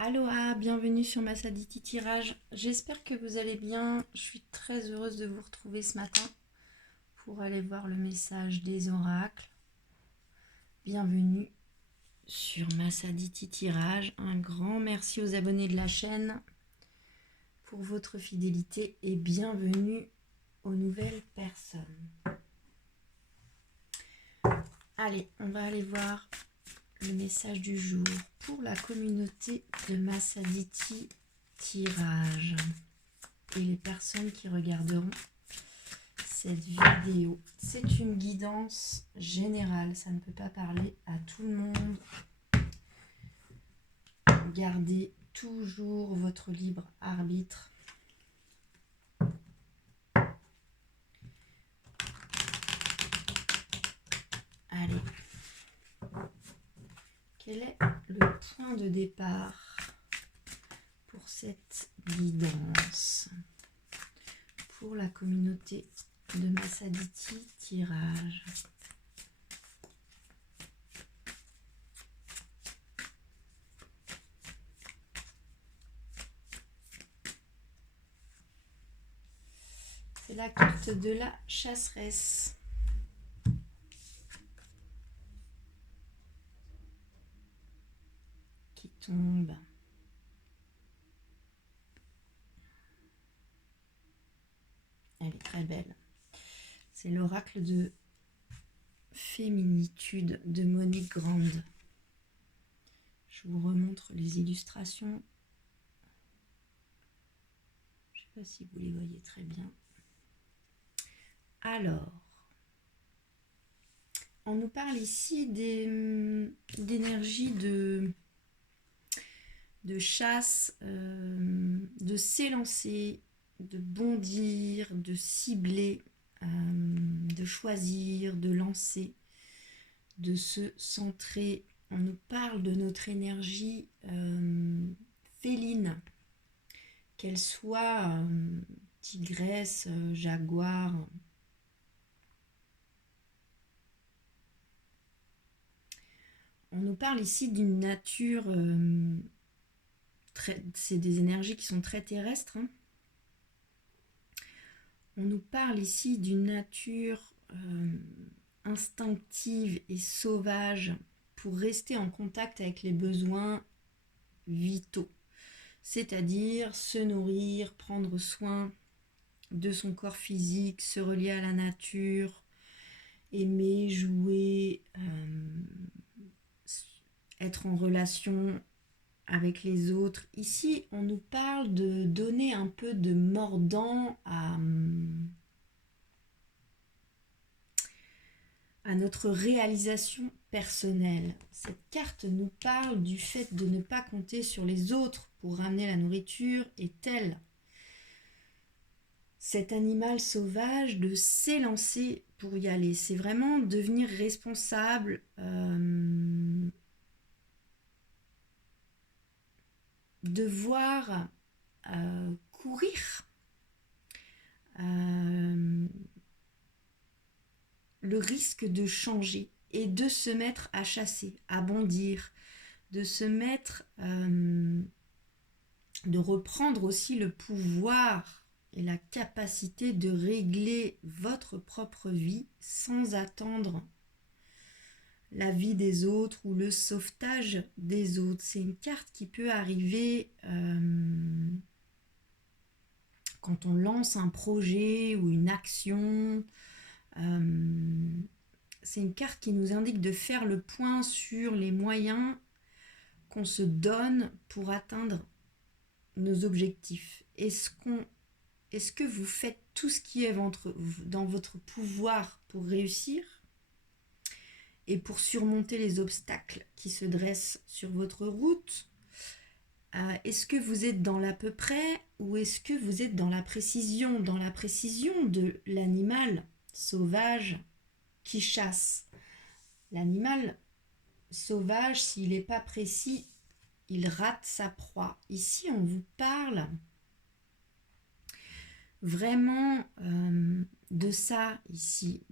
Aloha, bienvenue sur Massaditi Tirage. J'espère que vous allez bien. Je suis très heureuse de vous retrouver ce matin pour aller voir le message des oracles. Bienvenue sur Massaditi Tirage. Un grand merci aux abonnés de la chaîne pour votre fidélité et bienvenue aux nouvelles personnes. Allez, on va aller voir le message du jour pour la communauté de Massaditi Tirage et les personnes qui regarderont cette vidéo. C'est une guidance générale, ça ne peut pas parler à tout le monde. Gardez toujours votre libre arbitre. Allez. Quel est le point de départ pour cette guidance pour la communauté de Massaditi Tirage? C'est la carte de la chasseresse. Qui tombe. Elle est très belle. C'est l'oracle de féminitude de Monique Grande. Je vous remontre les illustrations. Je ne sais pas si vous les voyez très bien. Alors, on nous parle ici d'énergie de chasse, de s'élancer, de bondir, de cibler, de choisir, de lancer, de se centrer. On nous parle de notre énergie féline, qu'elle soit tigresse, jaguar. On nous parle ici d'une nature, c'est des énergies qui sont très terrestres. Hein. On nous parle ici d'une nature instinctive et sauvage pour rester en contact avec les besoins vitaux, c'est-à-dire se nourrir, prendre soin de son corps physique, se relier à la nature, aimer, jouer, être en relation avec les autres. Ici, on nous parle de donner un peu de mordant à notre réalisation personnelle. Cette carte nous parle du fait de ne pas compter sur les autres pour ramener la nourriture et tel cet animal sauvage de s'élancer pour y aller. C'est vraiment devenir responsable, devoir courir, le risque de changer et de se mettre à chasser, à bondir, de se mettre, de reprendre aussi le pouvoir et la capacité de régler votre propre vie sans attendre la vie des autres ou le sauvetage des autres. C'est une carte qui peut arriver quand on lance un projet ou une action. C'est une carte qui nous indique de faire le point sur les moyens qu'on se donne pour atteindre nos objectifs. Est-ce que vous faites tout ce qui est dans votre pouvoir pour réussir et pour surmonter les obstacles qui se dressent sur votre route? Est-ce que vous êtes dans l'à peu près ou est-ce que vous êtes dans la précision de l'animal sauvage qui chasse? L'animal sauvage, s'il n'est pas précis, il rate sa proie. Ici, on vous parle vraiment de ça ici,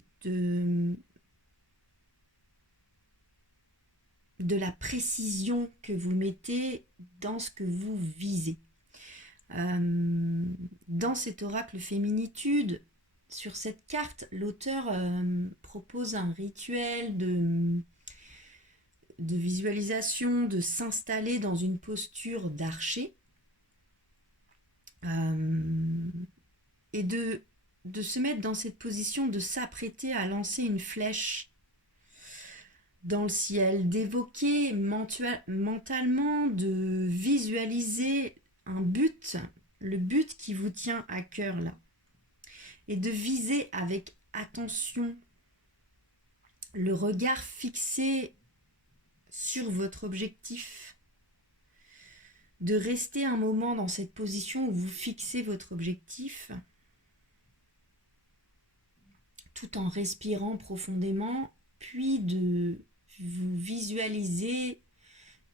de la précision que vous mettez dans ce que vous visez. Dans cet oracle Féminitude, sur cette carte, l'auteur propose un rituel de visualisation, de s'installer dans une posture d'archer et de se mettre dans cette position, de s'apprêter à lancer une flèche dans le ciel, d'évoquer mentalement, de visualiser un but, le but qui vous tient à cœur là, et de viser avec attention, le regard fixé sur votre objectif, de rester un moment dans cette position où vous fixez votre objectif, tout en respirant profondément, puis de vous visualiser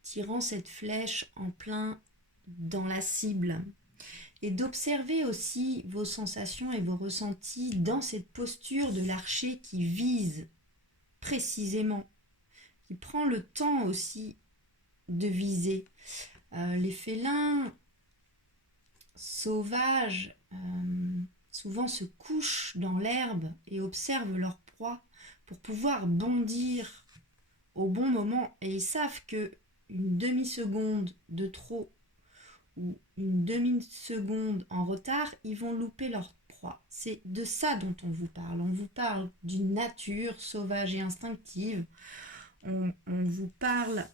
tirant cette flèche en plein dans la cible et d'observer aussi vos sensations et vos ressentis dans cette posture de l'archer qui vise précisément, qui prend le temps aussi de viser. Les félins sauvages souvent se couchent dans l'herbe et observent leur proie pour pouvoir bondir au bon moment, et ils savent que une demi-seconde de trop ou une demi-seconde en retard, ils vont louper leur proie. C'est de ça dont on vous parle. On vous parle d'une nature sauvage et instinctive. On vous parle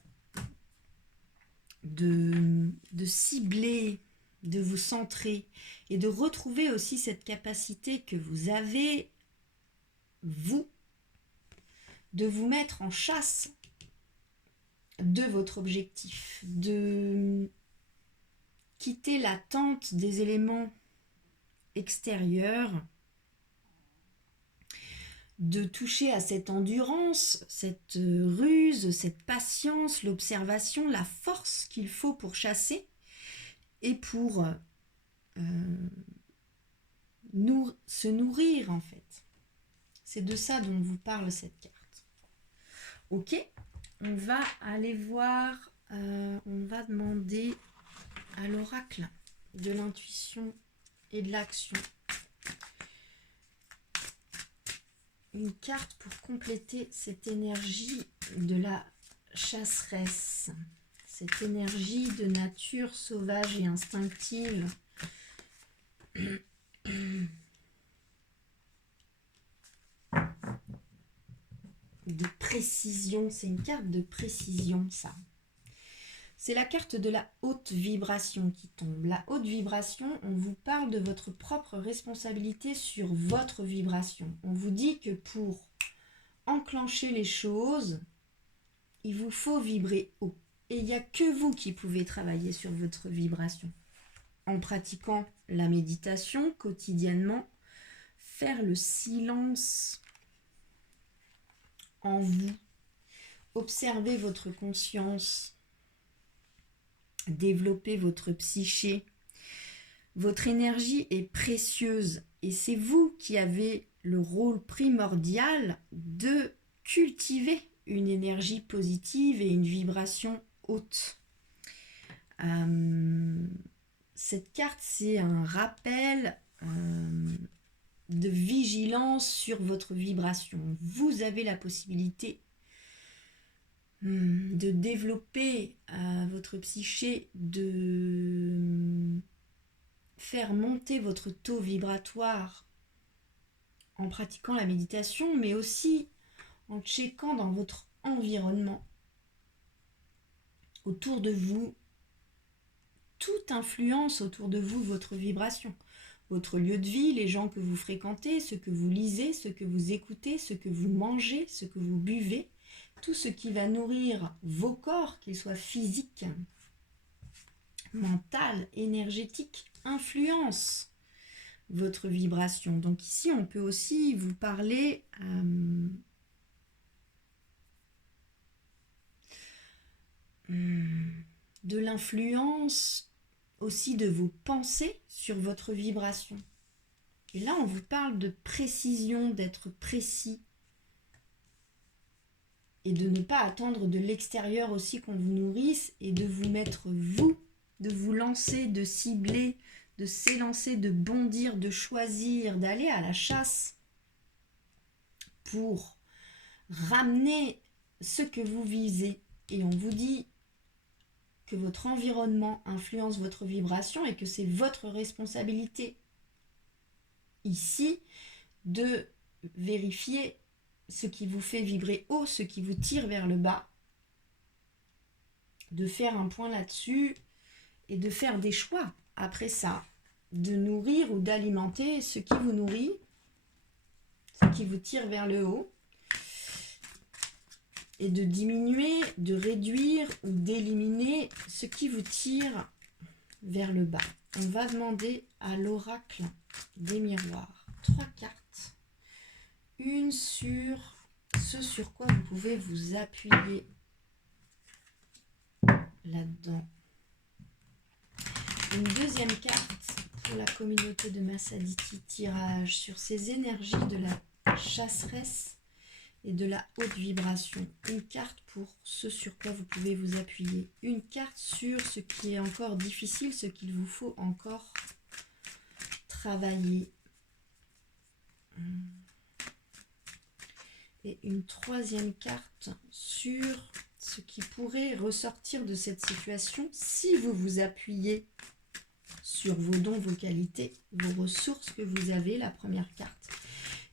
de cibler, de vous centrer et de retrouver aussi cette capacité que vous avez, vous, de vous mettre en chasse de votre objectif, de quitter l'attente des éléments extérieurs, de toucher à cette endurance, cette ruse, cette patience, l'observation, la force qu'il faut pour chasser et pour se nourrir en fait. C'est de ça dont vous parle cette carte. Ok, on va aller voir, on va demander à l'oracle de l'intuition et de l'action une carte pour compléter cette énergie de la chasseresse, cette énergie de nature sauvage et instinctive. De précision, c'est une carte de précision ça. C'est la carte de la haute vibration qui tombe. La haute vibration, on vous parle de votre propre responsabilité sur votre vibration. On vous dit que pour enclencher les choses, il vous faut vibrer haut. Et il n'y a que vous qui pouvez travailler sur votre vibration. En pratiquant la méditation quotidiennement, faire le silence en vous, observer votre conscience, développer votre psyché. Votre énergie est précieuse et c'est vous qui avez le rôle primordial de cultiver une énergie positive et une vibration haute. Cette carte, c'est un rappel de vigilance sur votre vibration. Vous avez la possibilité de développer votre psyché, de faire monter votre taux vibratoire en pratiquant la méditation, mais aussi en checkant dans votre environnement. Autour de vous, toute influence autour de vous, votre vibration. Votre lieu de vie, les gens que vous fréquentez, ce que vous lisez, ce que vous écoutez, ce que vous mangez, ce que vous buvez, tout ce qui va nourrir vos corps, qu'ils soient physiques, mental, énergétique, influence votre vibration. Donc ici, on peut aussi vous parler de l'influence aussi de vos pensées sur votre vibration. Et là, on vous parle de précision, d'être précis et de ne pas attendre de l'extérieur aussi qu'on vous nourrisse et de vous mettre vous, de vous lancer, de cibler, de s'élancer, de bondir, de choisir, d'aller à la chasse pour ramener ce que vous visez. Et on vous dit que votre environnement influence votre vibration et que c'est votre responsabilité ici de vérifier ce qui vous fait vibrer haut, ce qui vous tire vers le bas, de faire un point là-dessus et de faire des choix après ça, de nourrir ou d'alimenter ce qui vous nourrit, ce qui vous tire vers le haut, et de diminuer, de réduire ou d'éliminer ce qui vous tire vers le bas. On va demander à l'oracle des miroirs 3 cartes, une sur ce sur quoi vous pouvez vous appuyer là-dedans, une deuxième carte pour la communauté de Massaditi, tirage sur ces énergies de la chasseresse et de la haute vibration, une carte pour ce sur quoi vous pouvez vous appuyer, une carte sur ce qui est encore difficile, ce qu'il vous faut encore travailler, et une troisième carte sur ce qui pourrait ressortir de cette situation si vous vous appuyez sur vos dons, vos qualités, vos ressources que vous avez, la première carte,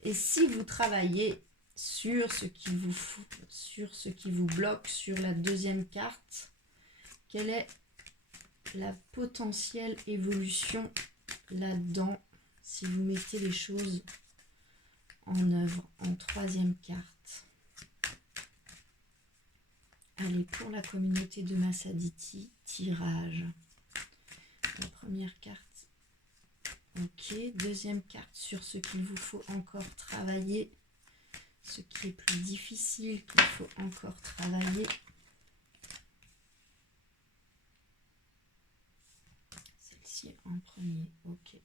et si vous travaillez sur ce qui vous faut, sur ce qui vous bloque, sur la deuxième carte, quelle est la potentielle évolution là-dedans si vous mettez les choses en œuvre en troisième carte. Allez, pour la communauté de Massaditi, tirage. La première carte, ok. Deuxième carte sur ce qu'il vous faut encore travailler, ce qui est plus difficile qu'il faut encore travailler. Celle-ci en premier, ok.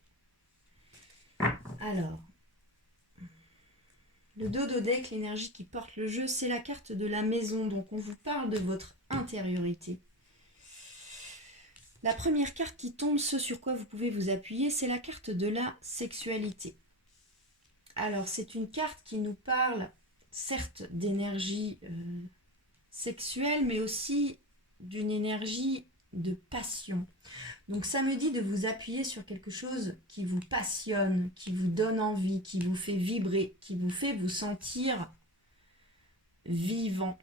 Alors, le dodo deck, l'énergie qui porte le jeu, c'est la carte de la maison. Donc on vous parle de votre intériorité. La première carte qui tombe, ce sur quoi vous pouvez vous appuyer, c'est la carte de la sexualité. Alors c'est une carte qui nous parle certes d'énergie sexuelle, mais aussi d'une énergie de passion. Donc ça me dit de vous appuyer sur quelque chose qui vous passionne, qui vous donne envie, qui vous fait vibrer, qui vous fait vous sentir vivant.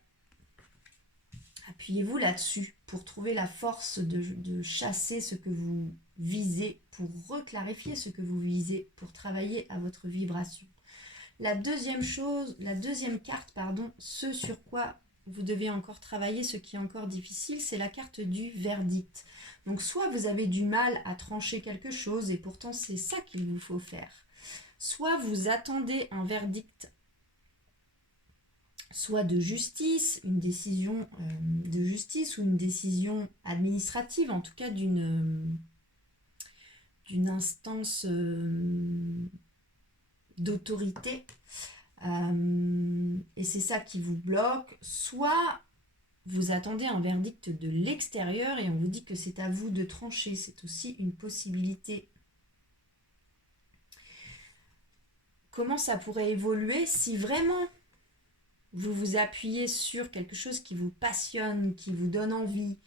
Appuyez-vous là-dessus pour trouver la force de chasser ce que vous visez, pour reclarifier ce que vous visez, pour travailler à votre vibration. La deuxième carte, ce sur quoi vous devez encore travailler, ce qui est encore difficile, c'est la carte du verdict. Donc soit vous avez du mal à trancher quelque chose et pourtant c'est ça qu'il vous faut faire. Soit vous attendez un verdict, soit de justice, une décision de justice ou une décision administrative, en tout cas d'une instance d'autorité. Et c'est ça qui vous bloque. Soit vous attendez un verdict de l'extérieur et on vous dit que c'est à vous de trancher. C'est aussi une possibilité. Comment ça pourrait évoluer si vraiment vous vous appuyez sur quelque chose qui vous passionne, qui vous donne envie,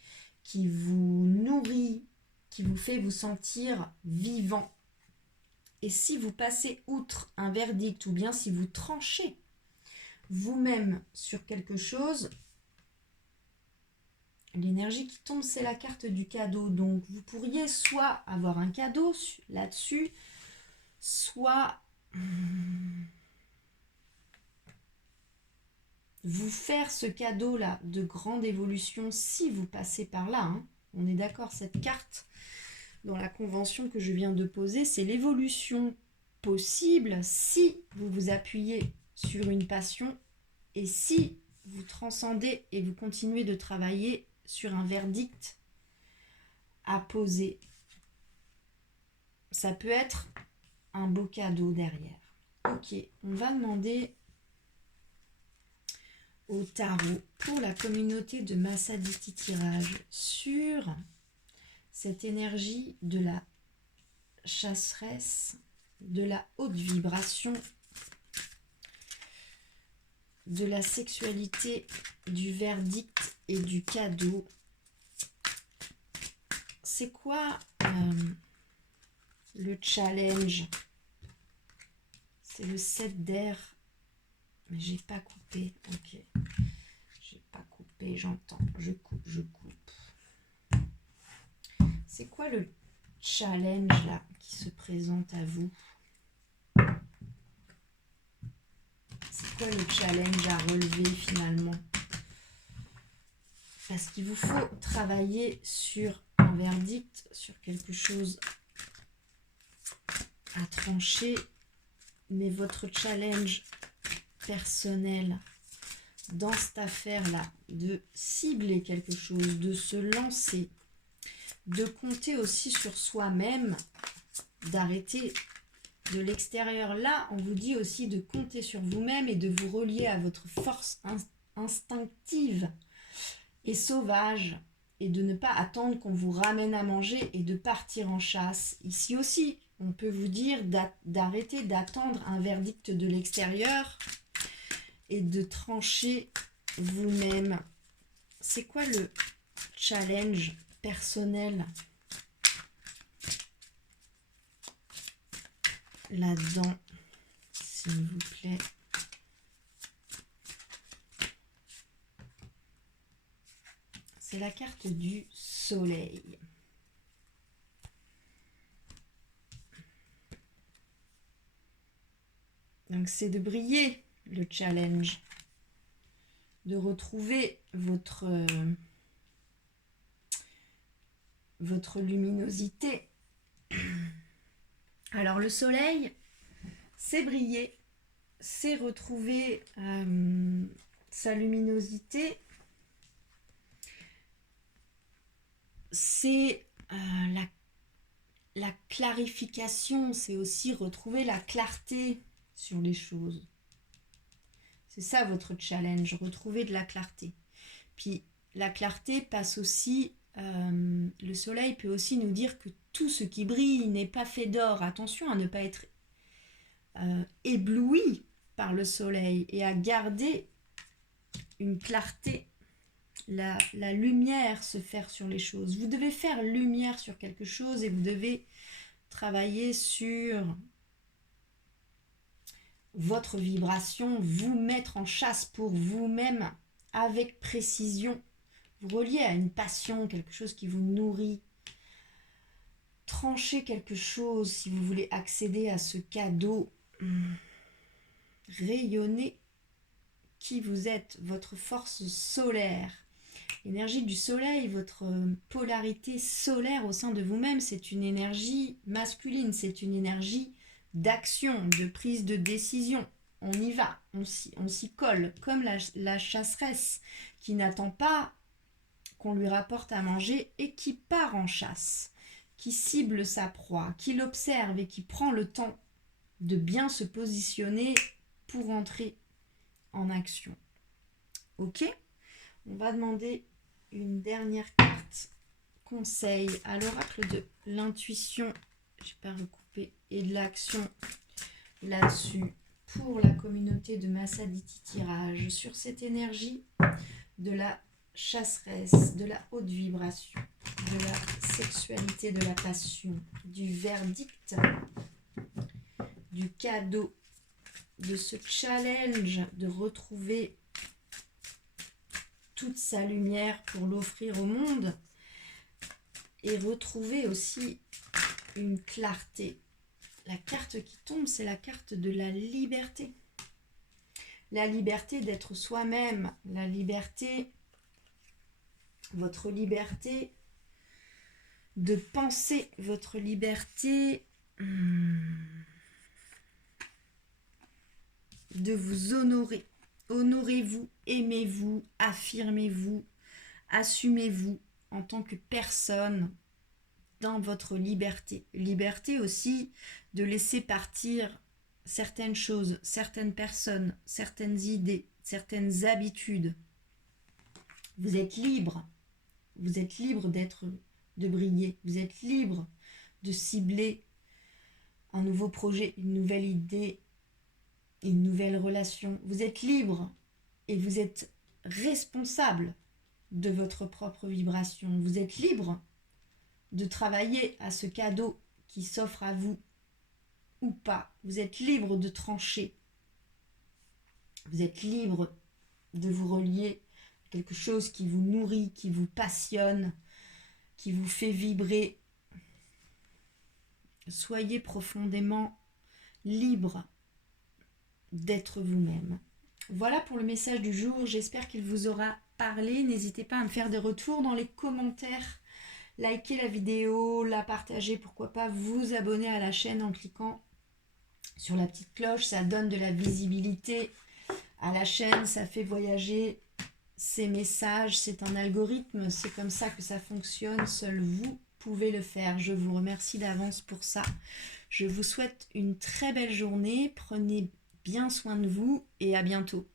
qui vous nourrit, qui vous fait vous sentir vivant. Et si vous passez outre un verdict ou bien si vous tranchez vous-même sur quelque chose, l'énergie qui tombe, c'est la carte du cadeau. Donc vous pourriez soit avoir un cadeau là-dessus, soit vous faire ce cadeau-là de grande évolution si vous passez par là. Hein. On est d'accord, cette carte, dans la convention que je viens de poser, c'est l'évolution possible si vous vous appuyez sur une passion et si vous transcendez et vous continuez de travailler sur un verdict à poser. Ça peut être un beau cadeau derrière. Ok, on va demander au tarot pour la communauté de Massaditi Tirage sur cette énergie de la chasseresse, de la haute vibration, de la sexualité, du verdict et du cadeau. C'est quoi le challenge? C'est le 7 d'air. Mais j'ai pas coupé. Ok. J'ai pas coupé, j'entends. Je coupe, je coupe. C'est quoi le challenge là qui se présente à vous? C'est quoi le challenge à relever finalement? Parce qu'il vous faut travailler sur un verdict, sur quelque chose à trancher, mais votre challenge personnel dans cette affaire-là, de cibler quelque chose, de se lancer, de compter aussi sur soi-même, d'arrêter de l'extérieur. Là, on vous dit aussi de compter sur vous-même et de vous relier à votre force instinctive et sauvage et de ne pas attendre qu'on vous ramène à manger et de partir en chasse. Ici aussi, on peut vous dire d'arrêter d'attendre un verdict de l'extérieur et de trancher vous-même. C'est quoi le challenge personnel là-dedans, s'il vous plaît? C'est la carte du soleil. Donc c'est de briller, le challenge, de retrouver votre luminosité. Alors le soleil, c'est briller, c'est retrouver sa luminosité, c'est la clarification, c'est aussi retrouver la clarté sur les choses. C'est ça votre challenge, retrouver de la clarté. Puis la clarté passe aussi, le soleil peut aussi nous dire que tout ce qui brille n'est pas fait d'or. Attention à ne pas être ébloui par le soleil et à garder une clarté, la lumière se faire sur les choses. Vous devez faire lumière sur quelque chose et vous devez travailler sur votre vibration, vous mettre en chasse pour vous-même avec précision, vous relier à une passion, quelque chose qui vous nourrit, trancher quelque chose si vous voulez accéder à ce cadeau, rayonner qui vous êtes, votre force solaire, l'énergie du soleil, votre polarité solaire au sein de vous-même, c'est une énergie masculine, c'est une énergie d'action, de prise de décision. On y va, on s'y colle, comme la chasseresse qui n'attend pas qu'on lui rapporte à manger et qui part en chasse, qui cible sa proie, qui l'observe et qui prend le temps de bien se positionner pour entrer en action. Ok ? On va demander une dernière carte conseil à l'oracle de l'intuition. J'ai pas recoupé, et de l'action là-dessus pour la communauté de Massaditi Tirage sur cette énergie de la chasseresse, de la haute vibration, de la sexualité, de la passion, du verdict, du cadeau, de ce challenge de retrouver toute sa lumière pour l'offrir au monde et retrouver aussi une clarté. La carte qui tombe, c'est la carte de la liberté. La liberté d'être soi-même, la liberté, votre liberté de penser, votre liberté de vous honorer. Honorez-vous, aimez-vous, affirmez-vous, assumez-vous en tant que personne dans votre liberté. Liberté aussi de laisser partir certaines choses, certaines personnes, certaines idées, certaines habitudes. Vous êtes libre. Vous êtes libre de briller. Vous êtes libre de cibler un nouveau projet, une nouvelle idée, une nouvelle relation. Vous êtes libre et vous êtes responsable de votre propre vibration. Vous êtes libre de travailler à ce cadeau qui s'offre à vous ou pas. Vous êtes libre de trancher. Vous êtes libre de vous relier à quelque chose qui vous nourrit, qui vous passionne, qui vous fait vibrer. Soyez profondément libre d'être vous-même. Voilà pour le message du jour. J'espère qu'il vous aura parlé. N'hésitez pas à me faire des retours dans les commentaires. Likez la vidéo, la partager, pourquoi pas vous abonner à la chaîne en cliquant sur la petite cloche. Ça donne de la visibilité à la chaîne, ça fait voyager ces messages. C'est un algorithme, c'est comme ça que ça fonctionne. Seul vous pouvez le faire. Je vous remercie d'avance pour ça. Je vous souhaite une très belle journée. Prenez bien soin de vous et à bientôt.